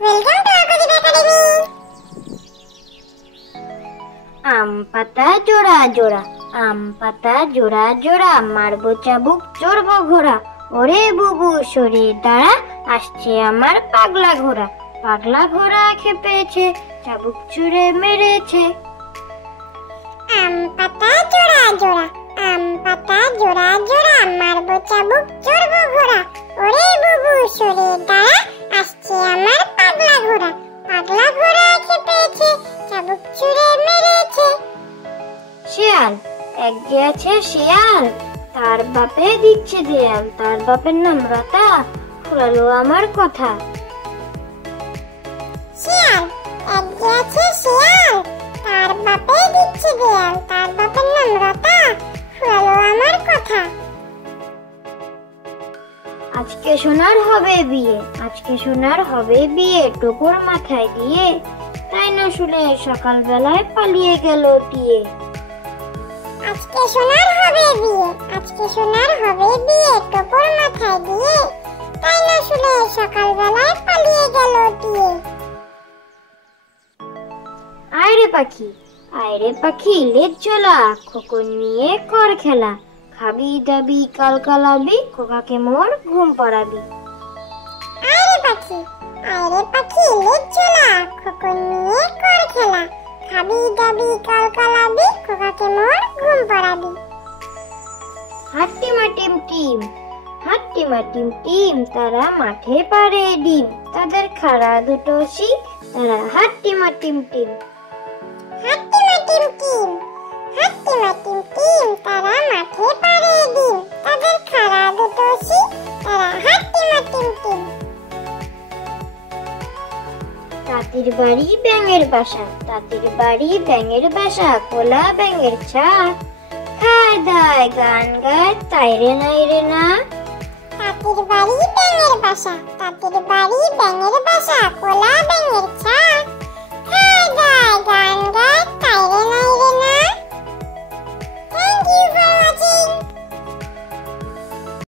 Welcome to আকজিব academy. আম পাতা জোড়া জোড়া, আম পাতা জোড়া জোড়া, মারবো চাবুক চড়বো ঘোড়া। ওরে বুবু সরে দাঁড়া, আসছে আমার পাগলা ঘোড়া। পাগলা ঘোড়া খেপেছে, চাবুক ছুঁড়ে মেরেছে। আম পাতা জোড়া জোড়া, আম পাতা জোড়া জোড়া, মারবো চাবুক চড়বো ঘোড়া। ওরে বুবু সরে দাঁড়া, আসছে আমার পাগলা ঘোড়া। পাগলা ঘোড়া খেপেছে, চাবুক ছুঁড়ে মেরেছে। শিয়াল, এক গেছে শিয়াল, তার বাপে দিচ্ছে দেয়াল। তার বাপের নাম রতা, ফুরালো আমার কথা। শিয়াল, এক গেছে শিয়াল, তার বাপে দিচ্ছে দেয়াল। তার বাপের নাম রতা, ফুরালো আমার কথা। আজকে সোনার হবে বিয়ে, আজকে সোনার হবে বিয়ে, টোপর মাথায় দিয়ে। তাই না শুনে সকাল বেলায় পালিয়ে গেল টিয়ে। আজকে সোনার হবে বিয়ে, আজকে সোনার হবে বিয়ে, টোপর মাথায় দিয়ে। তাই না শুনে সকাল বেলায় পালিয়ে গেল টিয়ে। আয়রে পাখি, আয়রে পাখি লেজ ঝোলা, খোকন নিয়ে কর খেলা। খাবি দাবি কালকালাবি, খোকাকে মোর ঘুম পড়াবি। আয়রে পাখি, আয়রে পাখি লেজ ঝোলা, খোকন নিয়ে কর খেলা। খাবি দাবি কালকালাবি, খোকাকে মোর ঘুম পড়াবি। হাট্টিমা টিম টিম, হাট্টিমা টিম টিম, তারা মাঠে পারে ডিম। তাদের খাড়া দুটো শিং, তারা হাট্টিমা টিম টিম। হাট্টিমা টিম টিম, হাট্টিমা টিম টিম, তারা মাঠে পারে ডিম। তাদের খাড়া দুটো শিং, তারা হাট্টিমা টিম টিম। তাঁতির বাড়ি ব্যাঙের বাসা, তাঁতির বাড়ি ব্যাঙের বাসা, কোলা ব্যাঙের ছা। খায় দায় গান গায়, তাই রে নাই রে না। তাঁতির বাড়ি ব্যাঙের বাসা, তাঁতির বাড়ি ব্যাঙের বাসা, কোলা ব্যাঙের ছা। খায় দায় গান